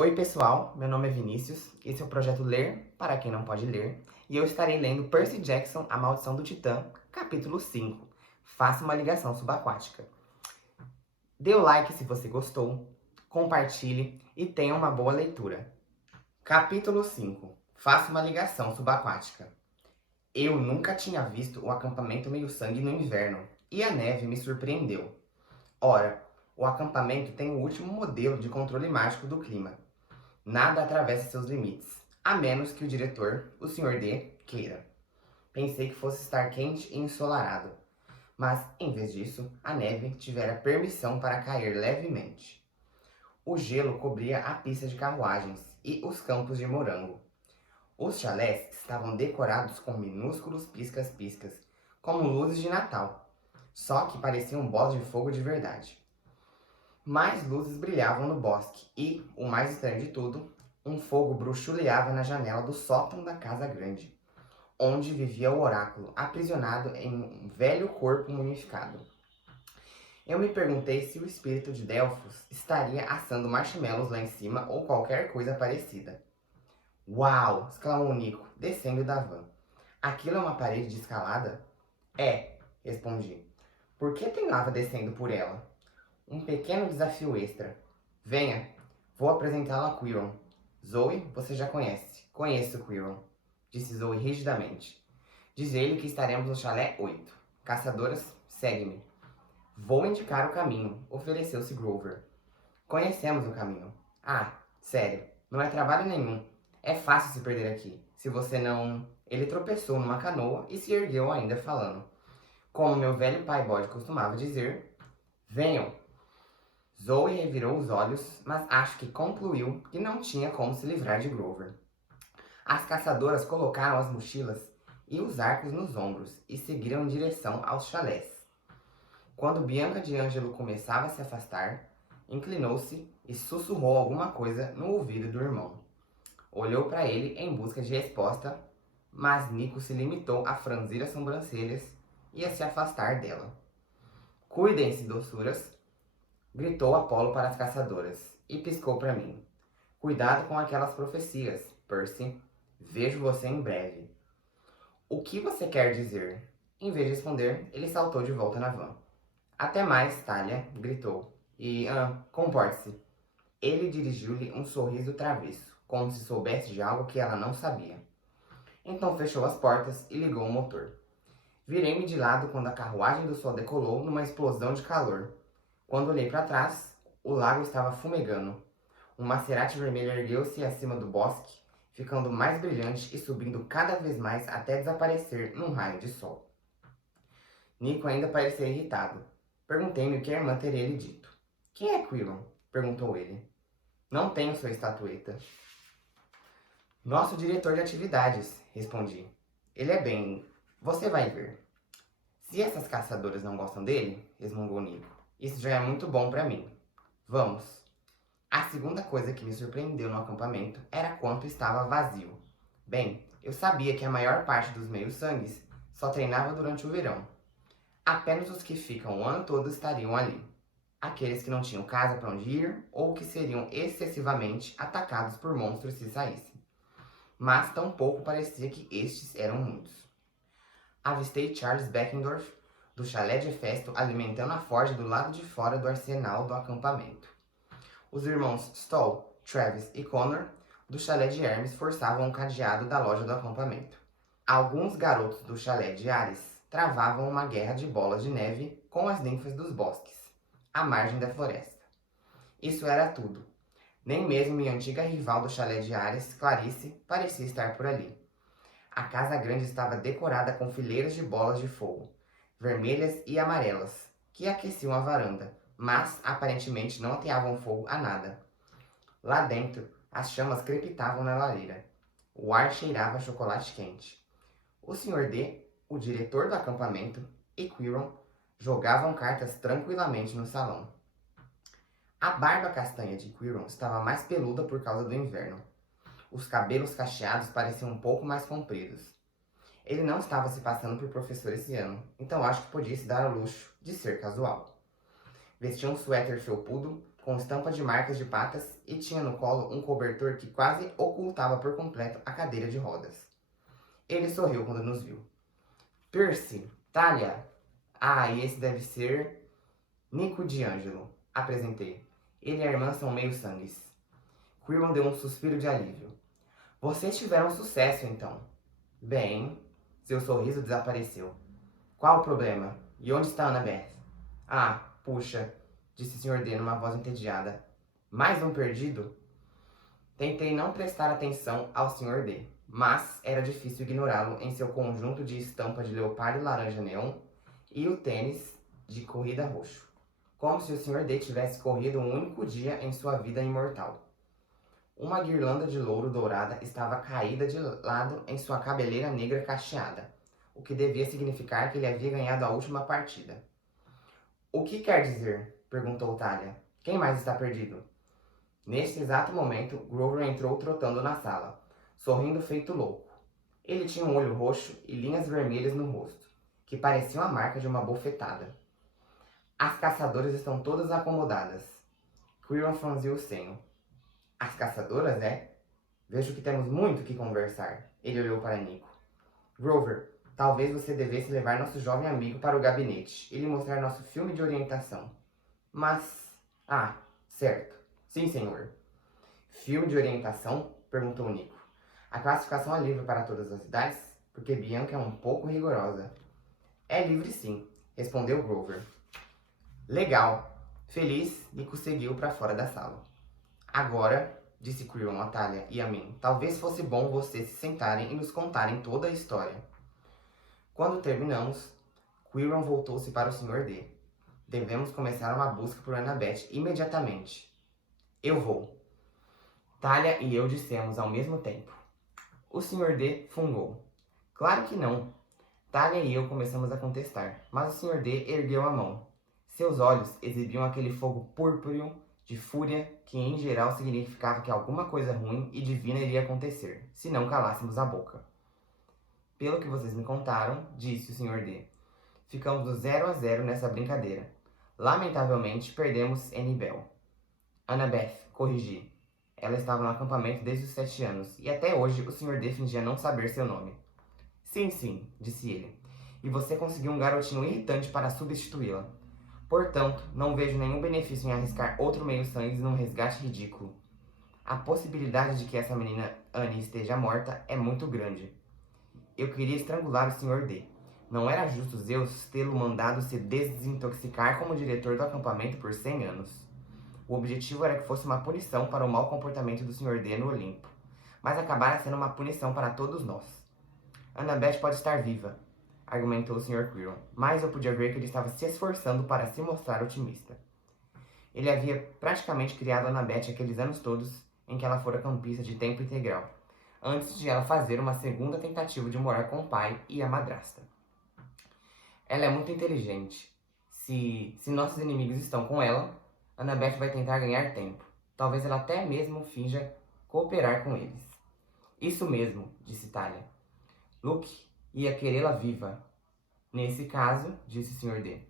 Oi pessoal, meu nome é Vinícius, esse é o projeto Ler para quem não pode ler, e eu estarei lendo Percy Jackson, A Maldição do Titã, capítulo 5. Faça uma ligação subaquática. Dê o like se você gostou, compartilhe e tenha uma boa leitura. Capítulo 5. Faça uma ligação subaquática. Eu nunca tinha visto o acampamento meio-sangue no inverno, e a neve me surpreendeu. Ora, o acampamento tem o último modelo de controle mágico do clima. Nada atravessa seus limites, a menos que o diretor, o Sr. D, queira. Pensei que fosse estar quente e ensolarado, mas, em vez disso, a neve tivera permissão para cair levemente. O gelo cobria a pista de carruagens e os campos de morango. Os chalés estavam decorados com minúsculos piscas-piscas, como luzes de Natal, só que pareciam bolas de fogo de verdade. Mais luzes brilhavam no bosque e, o mais estranho de tudo, um fogo bruxuleava na janela do sótão da casa grande, onde vivia o oráculo, aprisionado em um velho corpo mumificado. Eu me perguntei se o espírito de Delfos estaria assando marshmallows lá em cima ou qualquer coisa parecida. Uau! Exclamou Nico, descendo da van. Aquilo é uma parede de escalada? É, respondi. Por que tem lava descendo por ela? Um pequeno desafio extra. Venha, vou apresentá-lo a Quiron. Zoe, você já conhece. Conheço Quiron, disse Zoe rigidamente. Diz ele que estaremos no chalé 8. Caçadoras, segue-me. Vou indicar o caminho, ofereceu-se Grover. Conhecemos o caminho. Ah, sério, não é trabalho nenhum. É fácil se perder aqui, se você não... Ele tropeçou numa canoa e se ergueu ainda falando. Como meu velho pai bode costumava dizer, venham. Zoe revirou os olhos, mas acho que concluiu que não tinha como se livrar de Grover. As caçadoras colocaram as mochilas e os arcos nos ombros e seguiram em direção aos chalés. Quando Bianca de Ângelo começava a se afastar, inclinou-se e sussurrou alguma coisa no ouvido do irmão. Olhou para ele em busca de resposta, mas Nico se limitou a franzir as sobrancelhas e a se afastar dela. Cuidem-se, doçuras, gritou Apolo para as caçadoras e piscou para mim. Cuidado com aquelas profecias, Percy. Vejo você em breve. O que você quer dizer? Em vez de responder, ele saltou de volta na van. Até mais, Talia, gritou. E, comporte-se. Ele dirigiu-lhe um sorriso travesso, como se soubesse de algo que ela não sabia. Então fechou as portas e ligou o motor. Virei-me de lado quando a carruagem do sol decolou numa explosão de calor. Quando olhei para trás, o lago estava fumegando. Um Maserati vermelho ergueu-se acima do bosque, ficando mais brilhante e subindo cada vez mais até desaparecer num raio de sol. Nico ainda parecia irritado. Perguntei-me o que a irmã teria lhe dito. Quem é Quirrell? Perguntou ele. Não tenho sua estatueta. Nosso diretor de atividades, respondi. Ele é bem... Você vai ver. Se essas caçadoras não gostam dele, resmungou Nico, isso já é muito bom para mim. Vamos. A segunda coisa que me surpreendeu no acampamento era quanto estava vazio. Bem, eu sabia que a maior parte dos meios-sangues só treinava durante o verão. Apenas os que ficam o ano todo estariam ali. Aqueles que não tinham casa para onde ir ou que seriam excessivamente atacados por monstros se saíssem. Mas tampouco parecia que estes eram muitos. Avistei Charles Beckendorf do chalé de Festo alimentando a forja do lado de fora do arsenal do acampamento. Os irmãos Stoll, Travis e Connor, do chalé de Hermes, forçavam o cadeado da loja do acampamento. Alguns garotos do chalé de Ares travavam uma guerra de bolas de neve com as ninfas dos bosques, à margem da floresta. Isso era tudo. Nem mesmo minha antiga rival do chalé de Ares, Clarice, parecia estar por ali. A casa grande estava decorada com fileiras de bolas de fogo, vermelhas e amarelas, que aqueciam a varanda, mas aparentemente não ateavam fogo a nada. Lá dentro, as chamas crepitavam na lareira. O ar cheirava a chocolate quente. O Sr. D, o diretor do acampamento, e Quirrell jogavam cartas tranquilamente no salão. A barba castanha de Quirrell estava mais peluda por causa do inverno. Os cabelos cacheados pareciam um pouco mais compridos. Ele não estava se passando por professor esse ano, então acho que podia se dar ao luxo de ser casual. Vestia um suéter felpudo com estampa de marcas de patas e tinha no colo um cobertor que quase ocultava por completo a cadeira de rodas. Ele sorriu quando nos viu. Percy, Talia. Ah, e esse deve ser Nico D'Angelo, apresentei. Ele e a irmã são meio-sangues. Quirrell deu um suspiro de alívio. Vocês tiveram sucesso, então. Bem, seu sorriso desapareceu. Qual o problema? E onde está Annabeth? Ah, puxa, disse o Sr. D numa voz entediada. Mais um perdido? Tentei não prestar atenção ao Sr. D, mas era difícil ignorá-lo em seu conjunto de estampa de leopardo laranja neon e o tênis de corrida roxo. Como se o Sr. D tivesse corrido um único dia em sua vida imortal. Uma guirlanda de louro dourada estava caída de lado em sua cabeleira negra cacheada, o que devia significar que ele havia ganhado a última partida. O que quer dizer? Perguntou Talia. Quem mais está perdido? Neste exato momento, Grover entrou trotando na sala, sorrindo feito louco. Ele tinha um olho roxo e linhas vermelhas no rosto, que pareciam a marca de uma bofetada. As caçadoras estão todas acomodadas. Quirrell franziu o senho. As caçadoras, é? Vejo que temos muito que conversar. Ele olhou para Nico. Grover, talvez você devesse levar nosso jovem amigo para o gabinete e lhe mostrar nosso filme de orientação. Mas... Ah, certo. Sim, senhor. Filme de orientação? Perguntou Nico. A classificação é livre para todas as idades? Porque Bianca é um pouco rigorosa. É livre sim, respondeu Grover. Legal. Feliz, Nico seguiu para fora da sala. Agora, disse Quirrell a Talia e a mim, talvez fosse bom vocês se sentarem e nos contarem toda a história. Quando terminamos, Quirrell voltou-se para o Sr. D. Devemos começar uma busca por Annabeth imediatamente. Eu vou. Talia e eu dissemos ao mesmo tempo. O Sr. D fungou. Claro que não. Talia e eu começamos a contestar, mas o Sr. D ergueu a mão. Seus olhos exibiam aquele fogo púrpureo de fúria que em geral significava que alguma coisa ruim e divina iria acontecer, se não calássemos a boca. Pelo que vocês me contaram, disse o Sr. D, ficamos no 0-0 nessa brincadeira. Lamentavelmente, perdemos Annabeth. Annabeth, corrigi. Ela estava no acampamento desde os 7 anos, e até hoje o Sr. D fingia não saber seu nome. Sim, disse ele. E você conseguiu um garotinho irritante para substituí-la. Portanto, não vejo nenhum benefício em arriscar outro meio-sangue num resgate ridículo. A possibilidade de que essa menina Annie esteja morta é muito grande. Eu queria estrangular o Sr. D. Não era justo Zeus tê-lo mandado se desintoxicar como diretor do acampamento por 100 anos. O objetivo era que fosse uma punição para o mau comportamento do Sr. D no Olimpo, mas acabara sendo uma punição para todos nós. Annabeth pode estar viva, argumentou o Sr. Quirrell, mas eu podia ver que ele estava se esforçando para se mostrar otimista. Ele havia praticamente criado Annabeth aqueles anos todos em que ela fora campista de tempo integral, antes de ela fazer uma segunda tentativa de morar com o pai e a madrasta. Ela é muito inteligente. Se nossos inimigos estão com ela, Annabeth vai tentar ganhar tempo. Talvez ela até mesmo finja cooperar com eles. Isso mesmo, disse Talia. Luke ia querê-la viva. Nesse caso, disse o Sr. D,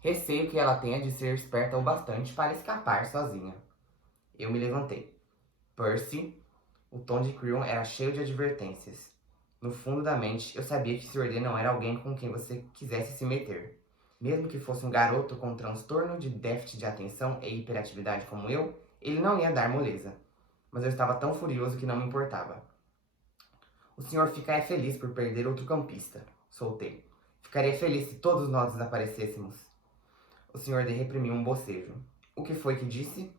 receio que ela tenha de ser esperta o bastante para escapar sozinha. Eu me levantei. Percy, o tom de Quirrell era cheio de advertências. No fundo da mente, eu sabia que o Sr. D não era alguém com quem você quisesse se meter. Mesmo que fosse um garoto com transtorno de déficit de atenção e hiperatividade como eu, ele não ia dar moleza. Mas eu estava tão furioso que não me importava. O senhor ficaria feliz por perder outro campista, soltei. Ficaria feliz se todos nós desaparecêssemos. O Sr. D reprimiu um bocejo. O que foi que disse?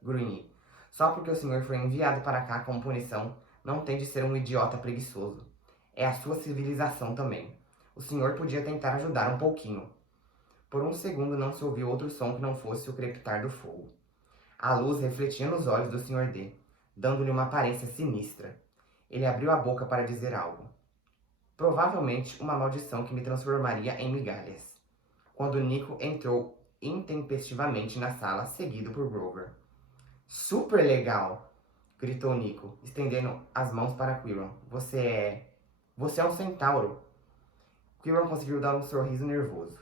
Grunhi. Só porque o senhor foi enviado para cá como punição, não tem de ser um idiota preguiçoso. É a sua civilização também. O senhor podia tentar ajudar um pouquinho. Por um segundo não se ouviu outro som que não fosse o crepitar do fogo. A luz refletia nos olhos do Sr. D, dando-lhe uma aparência sinistra. Ele abriu a boca para dizer algo. Provavelmente uma maldição que me transformaria em migalhas. Quando Nico entrou intempestivamente na sala, seguido por Grover. Super legal! Gritou Nico, estendendo as mãos para Quirrell. Você é um centauro. Quirrell conseguiu dar um sorriso nervoso.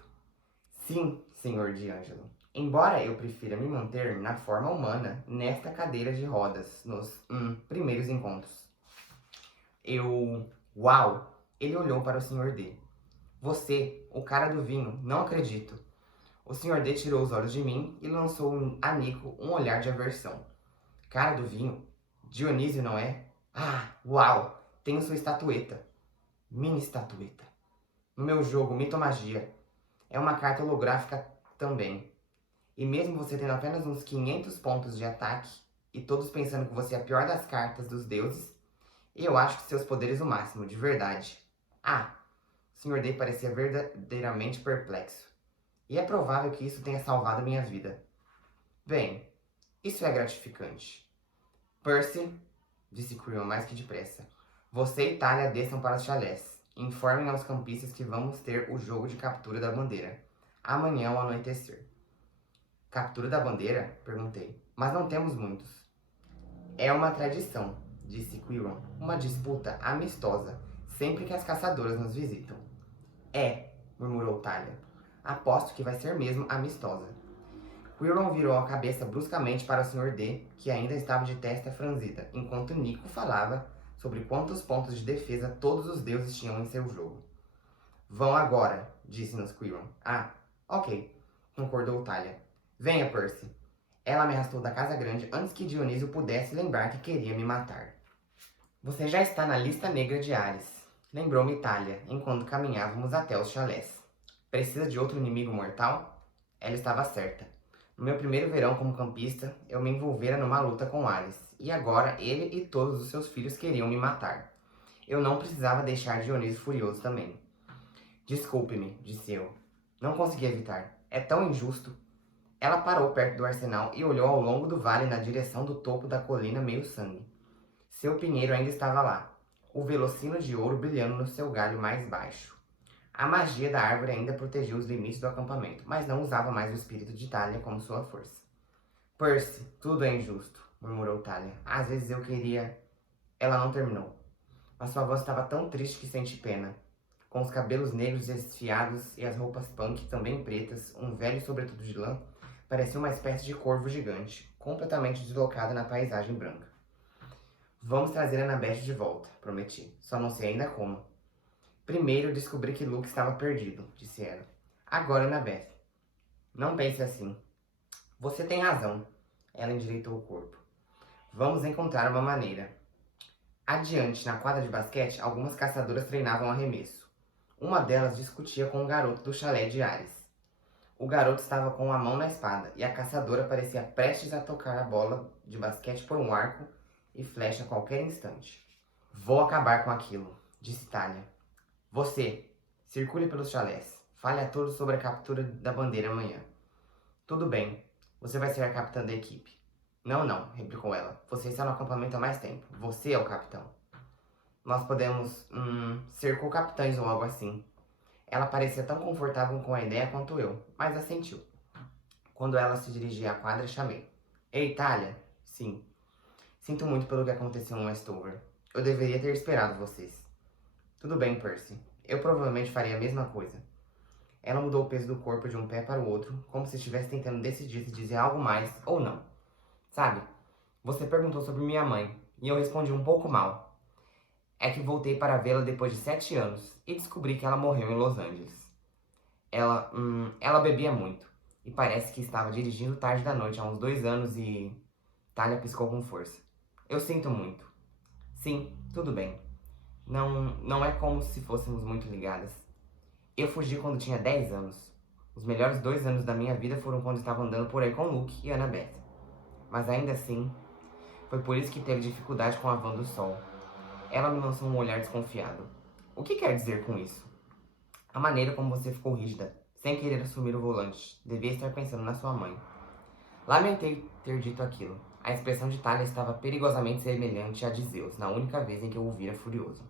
Sim, Sr. D'Angelo. Embora eu prefira me manter na forma humana nesta cadeira de rodas nos primeiros encontros. Uau! Ele olhou para o Sr. D. Você, o cara do vinho, não acredito. O Sr. D tirou os olhos de mim e lançou a Nico um olhar de aversão. Cara do vinho? Dionísio, não é? Ah, uau! Tenho sua estatueta. Mini estatueta. No meu jogo, Mitomagia. É uma carta holográfica também. E mesmo você tendo apenas uns 500 pontos de ataque, e todos pensando que você é a pior das cartas dos deuses, eu acho que seus poderes o máximo, de verdade. Ah, o Sr. D parecia verdadeiramente perplexo. E é provável que isso tenha salvado minha vida. Bem, isso é gratificante. Percy, disse Quirrell mais que depressa, você e Talia desçam para os chalés. Informem aos campistas que vamos ter o jogo de captura da bandeira. Amanhã ao anoitecer. Captura da bandeira? Perguntei. Mas não temos muitos. É uma tradição, disse Quirrell. Uma disputa amistosa, sempre que as caçadoras nos visitam. É, murmurou Talia. Aposto que vai ser mesmo amistosa. Quirrell virou a cabeça bruscamente para o Sr. D, que ainda estava de testa franzida, enquanto Nico falava sobre quantos pontos de defesa todos os deuses tinham em seu jogo. Vão agora, disse-nos Quirrell. Ah, ok, concordou Talia. Venha, Percy. Ela me arrastou da casa grande antes que Dionísio pudesse lembrar que queria me matar. Você já está na lista negra de Ares, lembrou-me Talia, enquanto caminhávamos até os chalés. Precisa de outro inimigo mortal? Ela estava certa. No meu primeiro verão como campista, eu me envolvera numa luta com Ares, e agora ele e todos os seus filhos queriam me matar. Eu não precisava deixar Dionísio furioso também. Desculpe-me, disse eu. Não consegui evitar. É tão injusto. Ela parou perto do arsenal e olhou ao longo do vale na direção do topo da colina meio sangue. Seu pinheiro ainda estava lá, o velocino de ouro brilhando no seu galho mais baixo. A magia da árvore ainda protegia os limites do acampamento, mas não usava mais o espírito de Talia como sua força. Percy, tudo é injusto, murmurou Talia. Às vezes eu queria... Ela não terminou. Mas sua voz estava tão triste que senti pena. Com os cabelos negros desfiados e as roupas punk também pretas, um velho sobretudo de lã, parecia uma espécie de corvo gigante, completamente deslocado na paisagem branca. Vamos trazer Annabeth de volta, prometi. Só não sei ainda como. Primeiro descobri que Luke estava perdido, disse ela. Agora, Annabeth. Não pense assim. Você tem razão. Ela endireitou o corpo. Vamos encontrar uma maneira. Adiante, na quadra de basquete, algumas caçadoras treinavam arremesso. Uma delas discutia com um garoto do chalé de Ares. O garoto estava com a mão na espada, e a caçadora parecia prestes a tocar a bola de basquete por um arco e flecha a qualquer instante. Vou acabar com aquilo, disse Talia. Você, circule pelos chalés. Fale a todos sobre a captura da bandeira amanhã. Tudo bem, você vai ser a capitã da equipe. Não, replicou ela. Você está no acampamento há mais tempo. Você é o capitão. Nós podemos, ser co-capitães ou algo assim. Ela parecia tão confortável com a ideia quanto eu, mas assentiu. Quando ela se dirigia à quadra, chamei. Ei, Talia? Sim. Sinto muito pelo que aconteceu no Westover. Eu deveria ter esperado vocês. Tudo bem, Percy. Eu provavelmente faria a mesma coisa. Ela mudou o peso do corpo de um pé para o outro, como se estivesse tentando decidir se dizer algo mais ou não. Sabe, você perguntou sobre minha mãe, e eu respondi um pouco mal. É que voltei para vê-la depois de 7 anos e descobri que ela morreu em Los Angeles. Ela bebia muito, e parece que estava dirigindo tarde da noite há uns 2 anos e... Talia piscou com força. Eu sinto muito. Sim, tudo bem. Não é como se fôssemos muito ligadas. Eu fugi quando tinha 10 anos. Os melhores 2 anos da minha vida foram quando estava andando por aí com Luke e Annabeth. Mas ainda assim, foi por isso que teve dificuldade com a van do sol. Ela me lançou um olhar desconfiado. O que quer dizer com isso? A maneira como você ficou rígida, sem querer assumir o volante. Devia estar pensando na sua mãe. Lamentei ter dito aquilo. A expressão de Talia estava perigosamente semelhante à de Zeus, na única vez em que eu o vira furioso.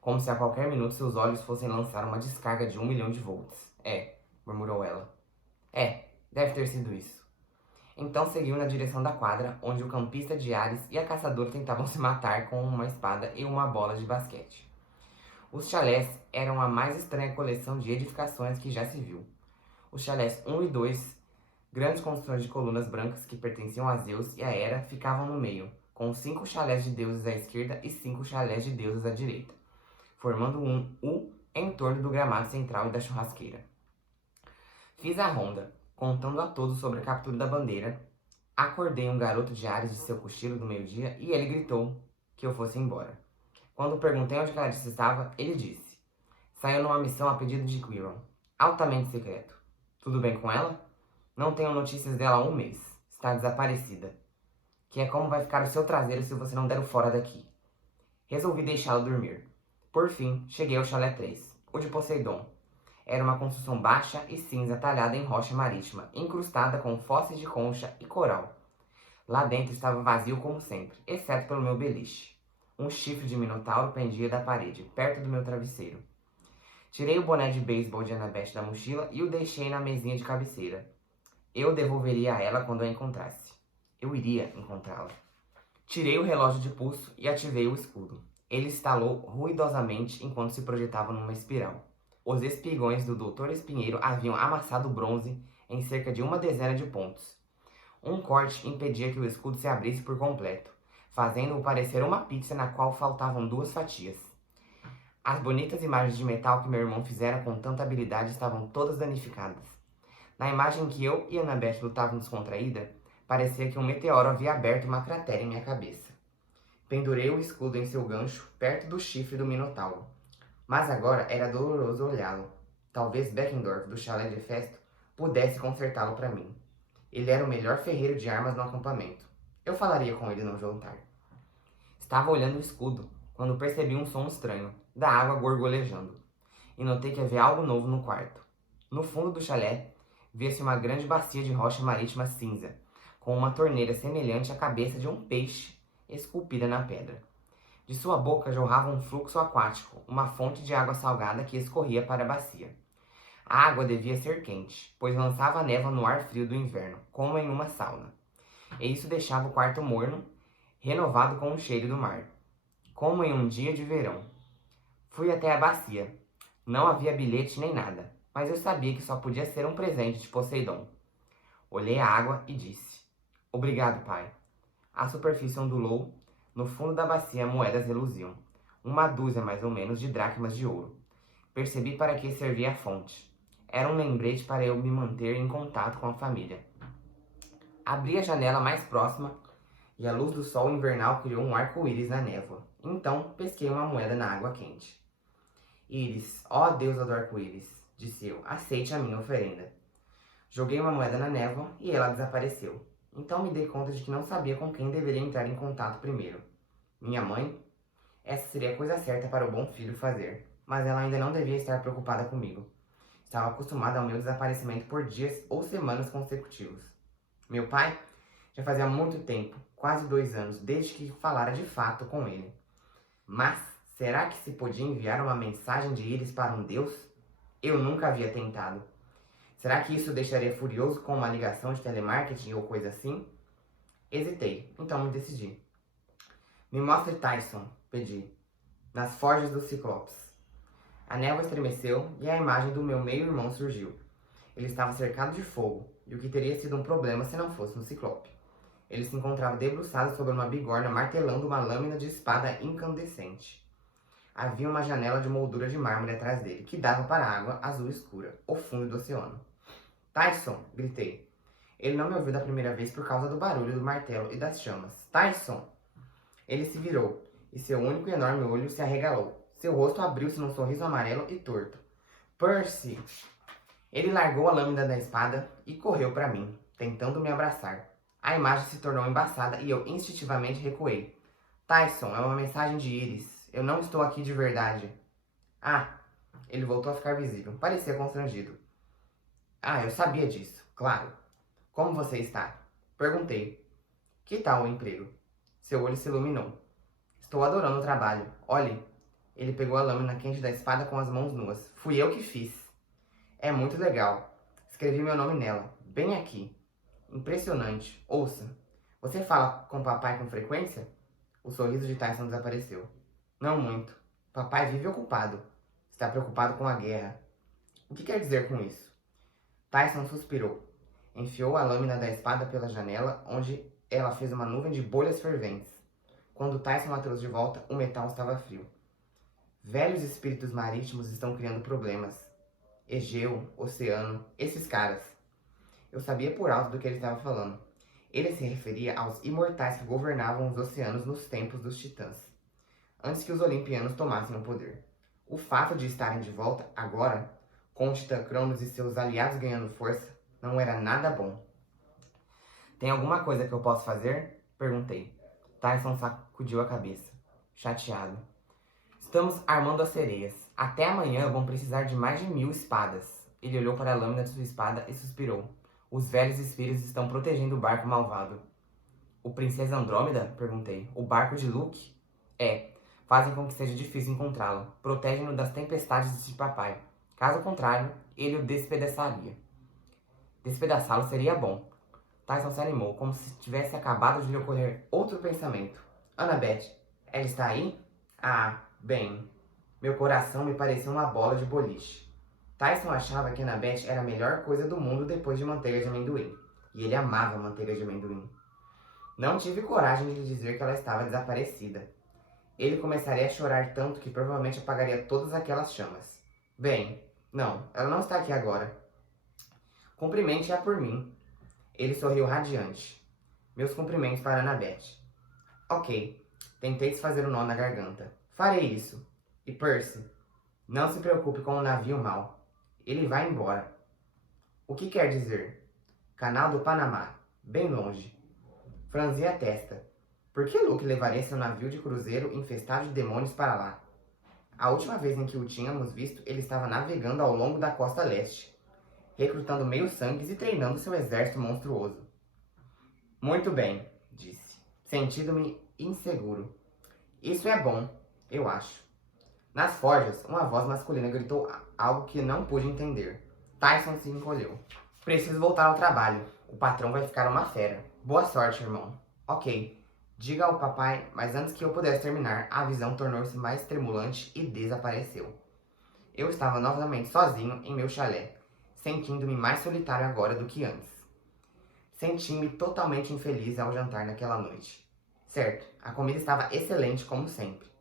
Como se a qualquer minuto seus olhos fossem lançar uma descarga de 1 milhão de volts. Murmurou ela. Deve ter sido isso. Então seguiu na direção da quadra, onde o campista de Ares e a caçadora tentavam se matar com uma espada e uma bola de basquete. Os chalés eram a mais estranha coleção de edificações que já se viu. Os chalés 1 e 2 Grandes construções de colunas brancas que pertenciam a Zeus e a Hera ficavam no meio, com 5 chalés de deuses à esquerda e 5 chalés de deuses à direita, formando um U em torno do gramado central e da churrasqueira. Fiz a ronda, contando a todos sobre a captura da bandeira. Acordei um garoto de Ares de seu cochilo do meio-dia e ele gritou que eu fosse embora. Quando perguntei onde Clarice estava, ele disse: saiu numa missão a pedido de Quiron, altamente secreto. Tudo bem com ela? Não tenho notícias dela há um mês. Está desaparecida. Que é como vai ficar o seu traseiro se você não der o fora daqui. Resolvi deixá-lo dormir. Por fim, cheguei ao chalé 3, o de Poseidon. Era uma construção baixa e cinza talhada em rocha marítima, incrustada com fósseis de concha e coral. Lá dentro estava vazio como sempre, exceto pelo meu beliche. Um chifre de minotauro pendia da parede, perto do meu travesseiro. Tirei o boné de beisebol de Annabeth da mochila e o deixei na mesinha de cabeceira. Eu devolveria a ela quando a encontrasse. Eu iria encontrá-la. Tirei o relógio de pulso e ativei o escudo. Ele estalou ruidosamente enquanto se projetava numa espiral. Os espigões do Dr. Espinheiro haviam amassado o bronze em cerca de uma dezena de pontos. Um corte impedia que o escudo se abrisse por completo, fazendo-o parecer uma pizza na qual faltavam 2 fatias. As bonitas imagens de metal que meu irmão fizera com tanta habilidade estavam todas danificadas. Na imagem que eu e Annabeth lutavam descontraída, parecia que um meteoro havia aberto uma cratera em minha cabeça. Pendurei o escudo em seu gancho, perto do chifre do Minotauro. Mas agora era doloroso olhá-lo. Talvez Beckendorf, do chalé de Festo, pudesse consertá-lo para mim. Ele era o melhor ferreiro de armas no acampamento. Eu falaria com ele no jantar. Estava olhando o escudo, quando percebi um som estranho, da água gorgolejando, e notei que havia algo novo no quarto. No fundo do chalé, via-se uma grande bacia de rocha marítima cinza, com uma torneira semelhante à cabeça de um peixe esculpida na pedra. De sua boca jorrava um fluxo aquático, uma fonte de água salgada que escorria para a bacia. A água devia ser quente, pois lançava a névoa no ar frio do inverno, como em uma sauna. E isso deixava o quarto morno, renovado com o cheiro do mar, como em um dia de verão. Fui até a bacia. Não havia bilhete nem nada, mas eu sabia que só podia ser um presente de Poseidon. Olhei a água e disse: obrigado, pai. A superfície ondulou. No fundo da bacia moedas reluziam. Uma dúzia, mais ou menos, de dracmas de ouro. Percebi para que servia a fonte. Era um lembrete para eu me manter em contato com a família. Abri a janela mais próxima e a luz do sol invernal criou um arco-íris na névoa. Então pesquei uma moeda na água quente. Íris, ó deusa do arco-íris, disse eu, aceite a minha oferenda. Joguei uma moeda na névoa e ela desapareceu. Então me dei conta de que não sabia com quem deveria entrar em contato primeiro. Minha mãe? Essa seria a coisa certa para o bom filho fazer, mas ela ainda não devia estar preocupada comigo. Estava acostumada ao meu desaparecimento por dias ou semanas consecutivos. Meu pai? Já fazia muito tempo, quase 2 anos, desde que falara de fato com ele. Mas será que se podia enviar uma mensagem de Íris para um deus? Eu nunca havia tentado. Será que isso o deixaria furioso com uma ligação de telemarketing ou coisa assim? Hesitei, então me decidi. Me mostre Tyson, pedi, nas forjas dos Ciclopes. A névoa estremeceu e a imagem do meu meio-irmão surgiu. Ele estava cercado de fogo, e o que teria sido um problema se não fosse um ciclope. Ele se encontrava debruçado sobre uma bigorna martelando uma lâmina de espada incandescente. Havia uma janela de moldura de mármore atrás dele, que dava para a água azul escura, o fundo do oceano. Tyson! Gritei. Ele não me ouviu da primeira vez por causa do barulho do martelo e das chamas. Tyson! Ele se virou, e seu único e enorme olho se arregalou. Seu rosto abriu-se num sorriso amarelo e torto. Percy! Ele largou a lâmina da espada e correu para mim, tentando me abraçar. A imagem se tornou embaçada e eu instintivamente recuei. Tyson, é uma mensagem de Íris. Eu não estou aqui de verdade. Ah! Ele voltou a ficar visível. Parecia constrangido. Ah, eu sabia disso, claro. Como você está? Perguntei. Que tal o emprego? Seu olho se iluminou. Estou adorando o trabalho. Olhe. Ele pegou a lâmina quente da espada com as mãos nuas. Fui eu que fiz. É muito legal. Escrevi meu nome nela, bem aqui. Impressionante. Ouça. Você fala com papai com frequência? O sorriso de Tyson desapareceu. Não muito. Papai vive ocupado. Está preocupado com a guerra. O que quer dizer com isso? Tyson suspirou. Enfiou a lâmina da espada pela janela, onde ela fez uma nuvem de bolhas ferventes. Quando Tyson a trouxe de volta, o metal estava frio. Velhos espíritos marítimos estão criando problemas. Egeu, Oceano, esses caras. Eu sabia por alto do que ele estava falando. Ele se referia aos imortais que governavam os oceanos nos tempos dos titãs, antes que os olimpianos tomassem o poder. O fato de estarem de volta, agora, com o Titã Cronos e seus aliados ganhando força, não era nada bom. Tem alguma coisa que eu possa fazer? Perguntei. Tyson sacudiu a cabeça, chateado. Estamos armando as sereias. Até amanhã vão precisar de mais de 1000 espadas. Ele olhou para a lâmina de sua espada e suspirou. Os velhos espíritos estão protegendo o barco malvado. O Princesa Andrômeda? Perguntei. O barco de Luke? É. Fazem com que seja difícil encontrá-lo. Protegem-no das tempestades de papai. Caso contrário, ele o despedaçaria. Despedaçá-lo seria bom. Tyson se animou, como se tivesse acabado de lhe ocorrer outro pensamento. Annabeth, ela está aí? Ah, bem. Meu coração me pareceu uma bola de boliche. Tyson achava que Annabeth era a melhor coisa do mundo depois de manteiga de amendoim. E ele amava manteiga de amendoim. Não tive coragem de lhe dizer que ela estava desaparecida. Ele começaria a chorar tanto que provavelmente apagaria todas aquelas chamas. Bem, não, ela não está aqui agora. Cumprimente-a por mim. Ele sorriu radiante. Meus cumprimentos para Annabeth. Ok, tentei desfazer o nó na garganta. Farei isso. E Percy, não se preocupe com o navio mau. Ele vai embora. O que quer dizer? Canal do Panamá, bem longe. Franzi a testa. Por que Luke levaria seu navio de cruzeiro infestado de demônios para lá? A última vez em que o tínhamos visto, ele estava navegando ao longo da costa leste, recrutando meio-sangues e treinando seu exército monstruoso. Muito bem, disse, sentindo-me inseguro. Isso é bom, eu acho. Nas forjas, uma voz masculina gritou algo que não pude entender. Tyson se encolheu. Preciso voltar ao trabalho. O patrão vai ficar uma fera. Boa sorte, irmão. Ok. Diga ao papai, mas antes que eu pudesse terminar, a visão tornou-se mais tremulante e desapareceu. Eu estava novamente sozinho em meu chalé, sentindo-me mais solitário agora do que antes. Senti-me totalmente infeliz ao jantar naquela noite. Certo, a comida estava excelente como sempre.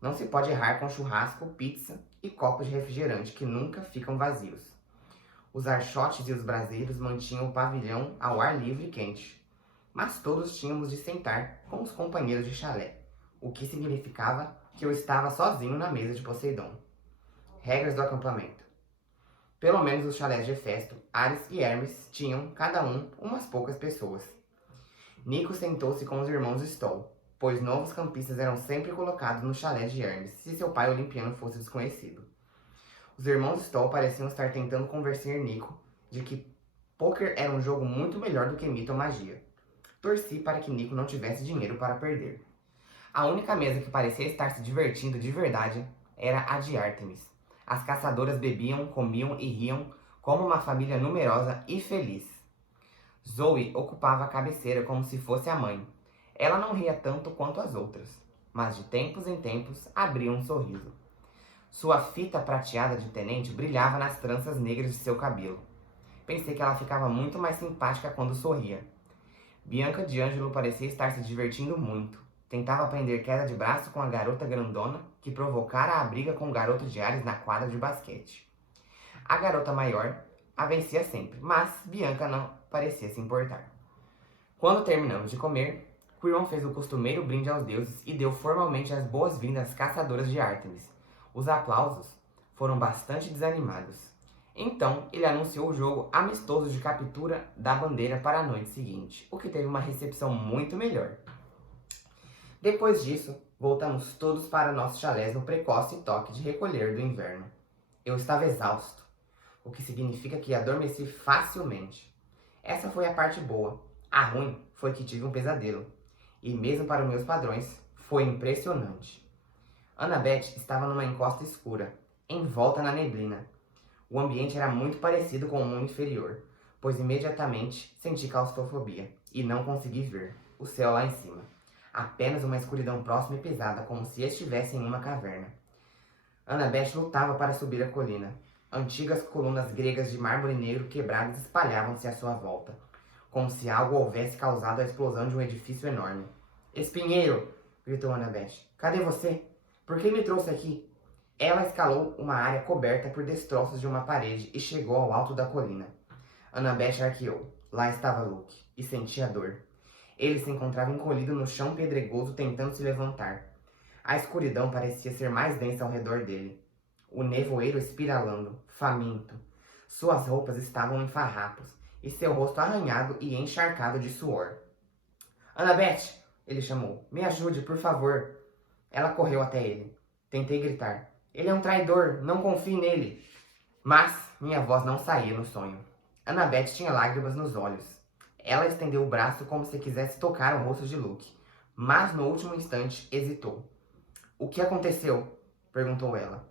Não se pode errar com churrasco, pizza e copos de refrigerante que nunca ficam vazios. Os archotes e os braseiros mantinham o pavilhão ao ar livre e quente. Mas todos tínhamos de sentar com os companheiros de chalé, o que significava que eu estava sozinho na mesa de Poseidon. Regras do acampamento. Pelo menos os chalés de Hefesto, Ares e Hermes tinham, cada um, umas poucas pessoas. Nico sentou-se com os irmãos Stoll, pois novos campistas eram sempre colocados no chalé de Hermes, se seu pai olimpiano fosse desconhecido. Os irmãos Stoll pareciam estar tentando convencer Nico de que poker era um jogo muito melhor do que mito ou magia. Torci para que Nico não tivesse dinheiro para perder. A única mesa que parecia estar se divertindo de verdade era a de Ártemis. As caçadoras bebiam, comiam e riam como uma família numerosa e feliz. Zoe ocupava a cabeceira como se fosse a mãe. Ela não ria tanto quanto as outras, mas de tempos em tempos abria um sorriso. Sua fita prateada de tenente brilhava nas tranças negras de seu cabelo. Pensei que ela ficava muito mais simpática quando sorria. Bianca D'Angelo parecia estar se divertindo muito. Tentava aprender queda de braço com a garota grandona que provocara a briga com o garoto de Ares na quadra de basquete. A garota maior a vencia sempre, mas Bianca não parecia se importar. Quando terminamos de comer, Quirrell fez o costumeiro brinde aos deuses e deu formalmente as boas-vindas às caçadoras de Ártemis. Os aplausos foram bastante desanimados. Então, ele anunciou o jogo amistoso de captura da bandeira para a noite seguinte, o que teve uma recepção muito melhor. Depois disso, voltamos todos para nossos chalés no precoce toque de recolher do inverno. Eu estava exausto, o que significa que adormeci facilmente. Essa foi a parte boa. A ruim foi que tive um pesadelo. E mesmo para os meus padrões, foi impressionante. Annabeth estava numa encosta escura, envolta na neblina. O ambiente era muito parecido com o mundo inferior, pois imediatamente senti claustrofobia e não consegui ver o céu lá em cima. Apenas uma escuridão próxima e pesada, como se estivesse em uma caverna. Annabeth lutava para subir a colina. Antigas colunas gregas de mármore negro quebradas espalhavam-se à sua volta, como se algo houvesse causado a explosão de um edifício enorme. Espinheiro! Gritou Annabeth. Cadê você? Por que me trouxe aqui? Ela escalou uma área coberta por destroços de uma parede e chegou ao alto da colina. Annabeth arqueou. Lá estava Luke, e sentia dor. Ele se encontrava encolhido no chão pedregoso, tentando se levantar. A escuridão parecia ser mais densa ao redor dele. O nevoeiro espiralando, faminto. Suas roupas estavam em farrapos, e seu rosto arranhado e encharcado de suor. Annabeth! Ele chamou. Me ajude, por favor. Ela correu até ele. Tentei gritar. Ele é um traidor, não confie nele. Mas minha voz não saía no sonho. Annabeth tinha lágrimas nos olhos. Ela estendeu o braço como se quisesse tocar o rosto de Luke, mas no último instante hesitou. O que aconteceu? Perguntou ela.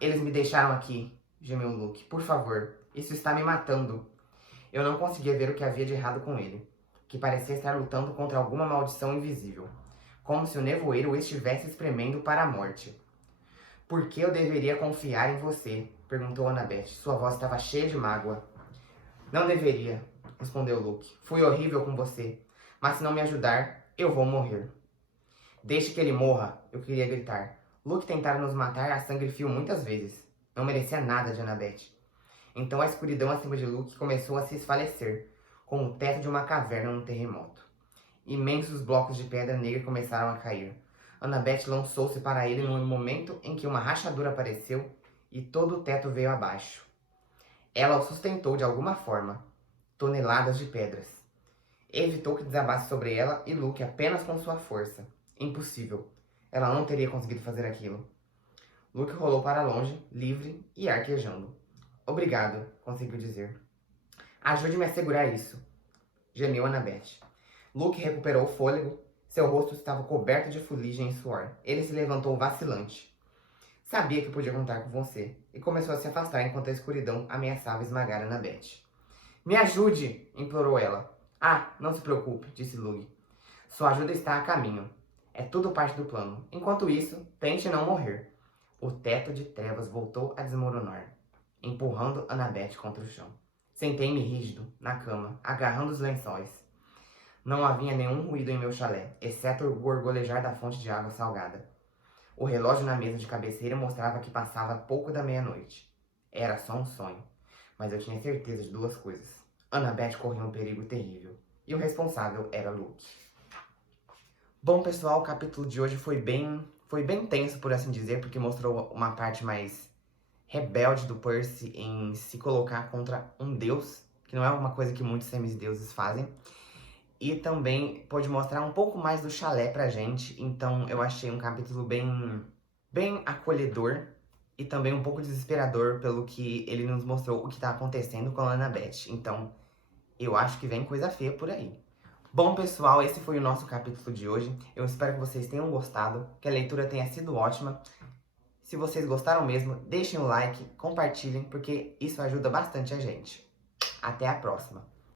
Eles me deixaram aqui, gemeu Luke. Por favor, isso está me matando. Eu não conseguia ver o que havia de errado com ele, que parecia estar lutando contra alguma maldição invisível, como se o nevoeiro o estivesse espremendo para a morte. Por que eu deveria confiar em você? Perguntou Annabeth. Sua voz estava cheia de mágoa. Não deveria, respondeu Luke. Fui horrível com você, mas se não me ajudar, eu vou morrer. Deixe que ele morra, eu queria gritar. Luke tentara nos matar a sangue frio muitas vezes. Não merecia nada de Annabeth. Então a escuridão acima de Luke começou a se esfalecer, como o teto de uma caverna num terremoto. Imensos blocos de pedra negra começaram a cair. Annabeth lançou-se para ele no momento em que uma rachadura apareceu e todo o teto veio abaixo. Ela o sustentou de alguma forma. Toneladas de pedras. Evitou que desabasse sobre ela e Luke apenas com sua força. Impossível. Ela não teria conseguido fazer aquilo. Luke rolou para longe, livre e arquejando. Obrigado, conseguiu dizer. Ajude-me a segurar isso, gemeu Annabeth. Luke recuperou o fôlego. Seu rosto estava coberto de fuligem e suor. Ele se levantou vacilante. Sabia que podia contar com você, e começou a se afastar enquanto a escuridão ameaçava esmagar Annabeth. Me ajude, implorou ela. Ah, não se preocupe, disse Luke. Sua ajuda está a caminho. É tudo parte do plano. Enquanto isso, tente não morrer. O teto de trevas voltou a desmoronar, empurrando Annabeth contra o chão. Sentei-me rígido, na cama, agarrando os lençóis. Não havia nenhum ruído em meu chalé, exceto o gorgolejar da fonte de água salgada. O relógio na mesa de cabeceira mostrava que passava pouco da meia-noite. Era só um sonho, mas eu tinha certeza de duas coisas. Annabeth corria um perigo terrível, e o responsável era Luke. Bom, pessoal, o capítulo de hoje foi bem tenso, por assim dizer, porque mostrou uma parte mais rebelde do Percy em se colocar contra um deus, que não é uma coisa que muitos semideuses fazem. E também pode mostrar um pouco mais do chalé pra gente, então eu achei um capítulo bem acolhedor e também um pouco desesperador pelo que ele nos mostrou o que tá acontecendo com a Annabeth. Então, eu acho que vem coisa feia por aí. Bom, pessoal, esse foi o nosso capítulo de hoje. Eu espero que vocês tenham gostado, que a leitura tenha sido ótima. Se vocês gostaram mesmo, deixem o like, compartilhem, porque isso ajuda bastante a gente. Até a próxima!